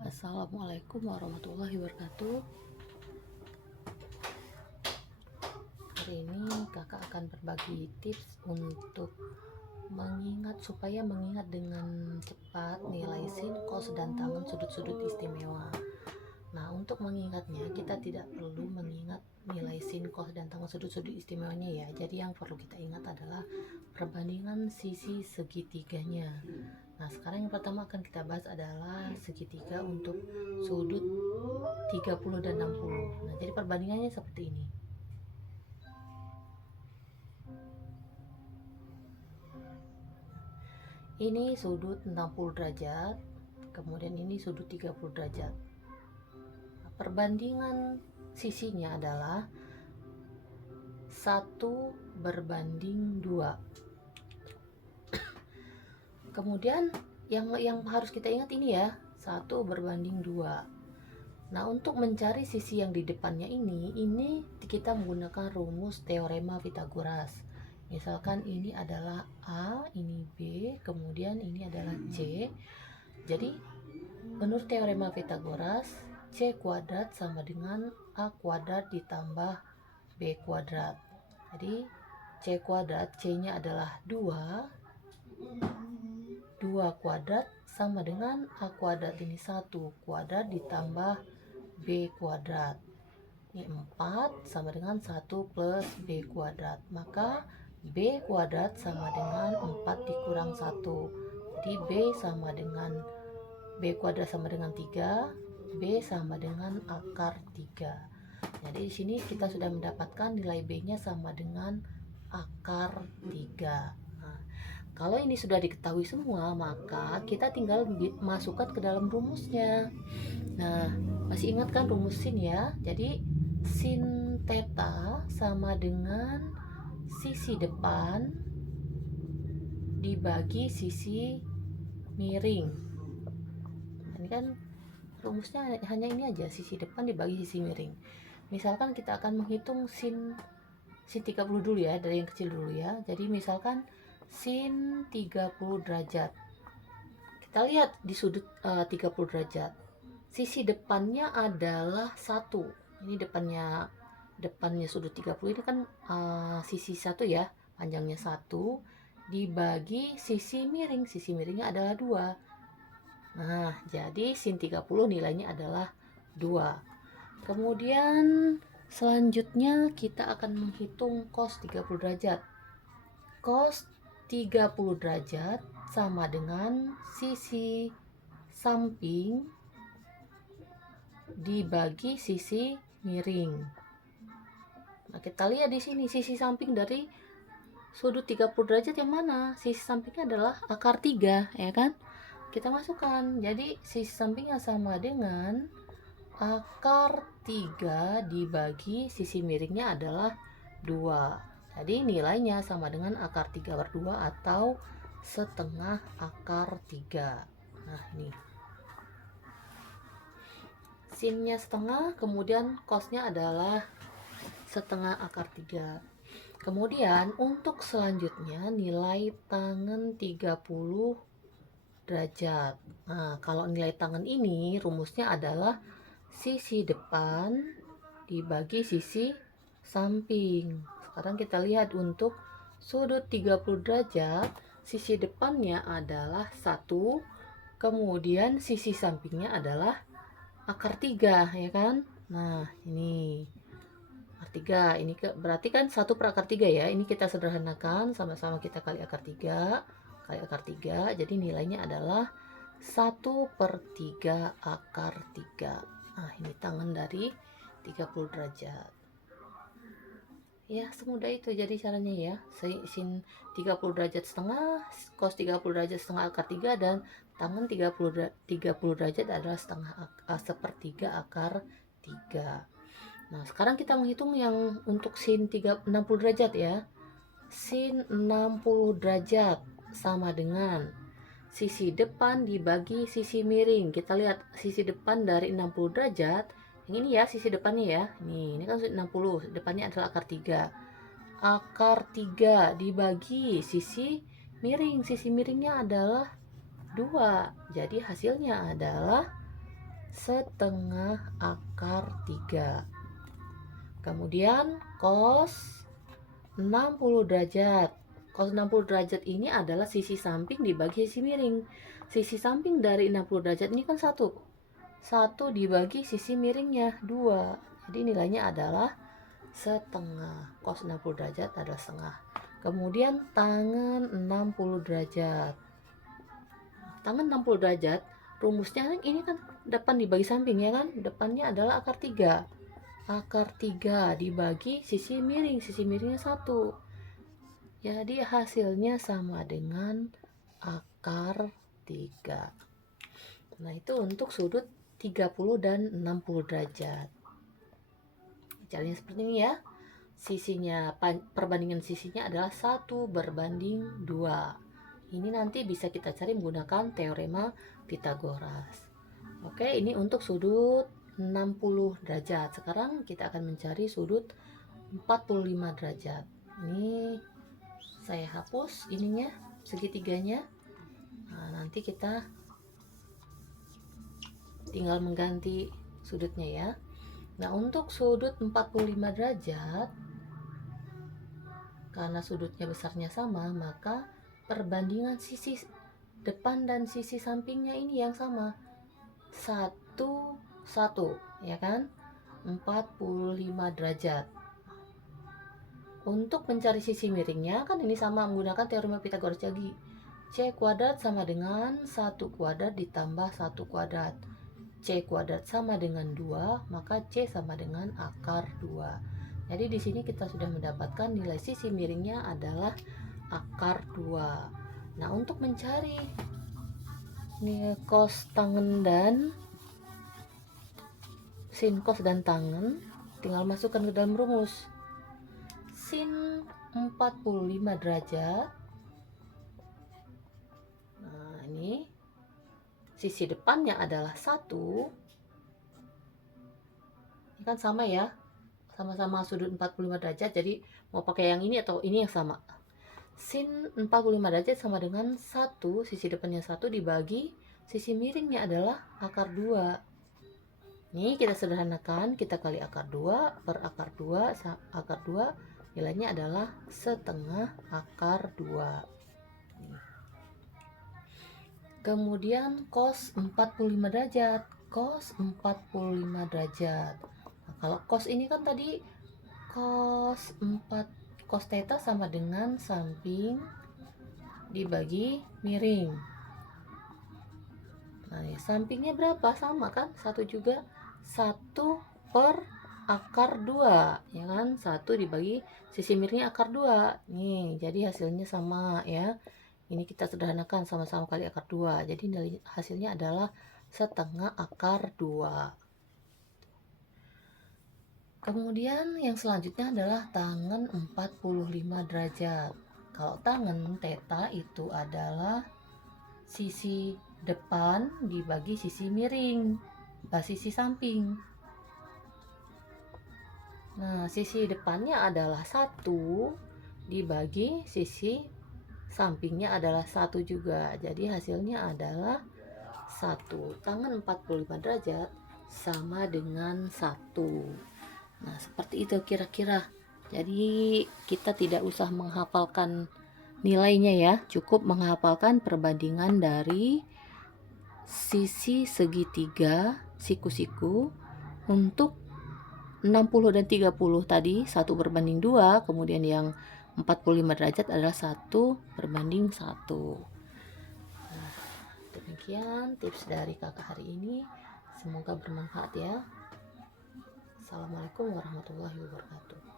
Assalamualaikum warahmatullahi wabarakatuh. Hari ini kakak akan berbagi tips untuk supaya mengingat dengan cepat nilai sin, cos, dan tangen sudut-sudut istimewa. Nah, untuk mengingatnya kita tidak perlu mengingat nilai sin, cos, dan tangen sudut-sudut istimewanya ya. Jadi yang perlu kita ingat adalah perbandingan sisi segitiganya. Nah, sekarang yang pertama akan kita bahas adalah segitiga untuk sudut 30 dan 60. Nah, jadi perbandingannya seperti ini. Ini sudut 60 derajat, kemudian ini sudut 30 derajat. Nah, perbandingan sisinya adalah 1:2. Kemudian yang harus kita ingat ini ya, 1:2. Nah, untuk mencari sisi yang di depannya ini kita menggunakan rumus teorema Pythagoras. Misalkan ini adalah A, ini B, kemudian ini adalah C. Jadi, menurut teorema Pythagoras, C kuadrat sama dengan A kuadrat ditambah B kuadrat. Jadi, C kuadrat, C-nya adalah 2. 2 kuadrat sama dengan A kuadrat ini 1 kuadrat ditambah B kuadrat. Ini 4 sama dengan 1 plus B kuadrat. Maka B kuadrat sama dengan 4 dikurang 1. Jadi B kuadrat sama dengan 3, B sama dengan akar 3. Jadi di sini kita sudah mendapatkan nilai B-nya sama dengan akar 3. Nah, kalau ini sudah diketahui semua, maka kita tinggal masukkan ke dalam rumusnya. Nah, masih ingat kan rumus sin ya? Jadi sin theta sama dengan sisi depan dibagi sisi miring. Ini kan rumusnya hanya ini aja, sisi depan dibagi sisi miring. Misalkan kita akan menghitung sin 30 dulu ya, dari yang kecil dulu ya. Jadi misalkan sin 30 derajat. Kita lihat di sudut 30 derajat. Sisi depannya adalah 1. Ini depannya sudut 30 ini kan sisi 1 ya, panjangnya 1 dibagi sisi miring. Sisi miringnya adalah 2. Nah, jadi sin 30 nilainya adalah 2. Kemudian selanjutnya kita akan menghitung cos 30 derajat. Cos 30 derajat sama dengan sisi samping dibagi sisi miring. Nah, kita lihat di sini sisi samping dari sudut 30 derajat yang mana? Sisi sampingnya adalah akar 3, ya kan? Kita masukkan. Jadi sisi sampingnya sama dengan akar 3 dibagi sisi miringnya adalah 2. Jadi nilainya sama dengan akar 3/2 atau setengah akar 3. Nah, ini sinnya setengah, kemudian cosnya adalah setengah akar 3. Kemudian untuk selanjutnya nilai tangen 30 derajat. Nah, kalau nilai tangen ini rumusnya adalah sisi depan dibagi sisi samping. Sekarang kita lihat untuk sudut 30 derajat, sisi depannya adalah 1, kemudian sisi sampingnya adalah akar 3, ya kan? Nah, ini akar 3, ini berarti kan 1/akar 3 ya. Ini kita sederhanakan, sama-sama kita kali akar 3, kali akar 3. Jadi nilainya adalah 1/3 akar 3. Nah, ini tangen dari 30 derajat. Ya, semudah itu jadi caranya ya. Sin 30 derajat setengah, cos 30 derajat setengah akar 3, dan tangen 30 derajat adalah sepertiga akar 3. Nah, sekarang kita menghitung yang untuk sin 60 derajat ya. Sin 60 derajat sama dengan sisi depan dibagi sisi miring. Kita lihat sisi depan dari 60 derajat. Yang ini ya sisi depannya ya. Ini kan 60, depannya adalah akar 3. Akar 3 dibagi sisi miring. Sisi miringnya adalah 2. Jadi hasilnya adalah setengah akar 3. Kemudian cos 60 derajat. Cos 60 derajat ini adalah sisi samping dibagi sisi miring. Sisi samping dari 60 derajat ini kan 1. 1 dibagi sisi miringnya 2. Jadi nilainya adalah setengah. Cos 60 derajat adalah setengah. Kemudian tangen 60 derajat. Tangen 60 derajat, rumusnya ini kan depan dibagi samping ya kan? Depannya adalah akar 3. Akar 3 dibagi sisi miring. Sisi miringnya 1. Jadi hasilnya sama dengan akar 3. Nah, itu untuk sudut 30 dan 60 derajat. Caranya seperti ini ya. Sisinya, perbandingan sisinya adalah 1/2. Ini nanti bisa kita cari menggunakan teorema Pythagoras. Oke, ini untuk sudut 60 derajat. Sekarang kita akan mencari sudut 45 derajat. Ini saya hapus ininya, segitiganya. Nah, nanti kita tinggal mengganti sudutnya ya. Nah, untuk sudut 45 derajat, karena sudutnya besarnya sama, maka perbandingan sisi depan dan sisi sampingnya ini yang sama. 1, 1, ya kan? 45 derajat. Untuk mencari sisi miringnya, kan ini sama menggunakan teorema Pythagoras lagi. C kuadrat sama dengan 1 kuadrat ditambah 1 kuadrat. C kuadrat sama dengan 2, maka C sama dengan akar 2. Jadi di sini kita sudah mendapatkan nilai sisi miringnya adalah akar 2. Nah, untuk mencari nilai cos tangen dan sin cos dan tangen, tinggal masukkan ke dalam rumus. Sin 45 derajat. Nah, ini sisi depannya adalah 1. Ini kan sama ya, sama-sama sudut 45 derajat, jadi mau pakai yang ini atau ini yang sama. Sin 45 derajat sama dengan 1, sisi depannya 1 dibagi sisi miringnya adalah akar 2. Ini kita sederhanakan, kita kali akar 2 per akar 2, akar 2 nilainya adalah setengah akar 2. Kemudian cos 45 derajat. Cos 45 derajat. Nah, kalau cos ini kan tadi cos theta sama dengan samping dibagi miring. Nah, ya, sampingnya berapa? Sama kan? 1 juga. 1 per akar 2, ya kan? 1 dibagi sisi miringnya akar 2. Nih, jadi hasilnya sama ya. Ini kita sederhanakan, sama-sama kali akar 2. Jadi nilai hasilnya adalah setengah akar 2. Kemudian yang selanjutnya adalah tangen 45 derajat. Kalau tangen theta itu adalah sisi depan dibagi sisi miring, sisi samping. Nah, sisi depannya adalah 1 dibagi sisi sampingnya adalah 1 juga. Jadi hasilnya adalah 1. Tangen 45 derajat sama dengan 1. Nah, seperti itu kira-kira. Jadi kita tidak usah menghafalkan nilainya ya, cukup menghafalkan perbandingan dari sisi segitiga siku-siku untuk 60 dan 30 tadi 1/2, kemudian yang 45 derajat adalah 1/1. Nah, demikian tips dari kakak hari ini, semoga bermanfaat ya. Assalamualaikum warahmatullahi wabarakatuh.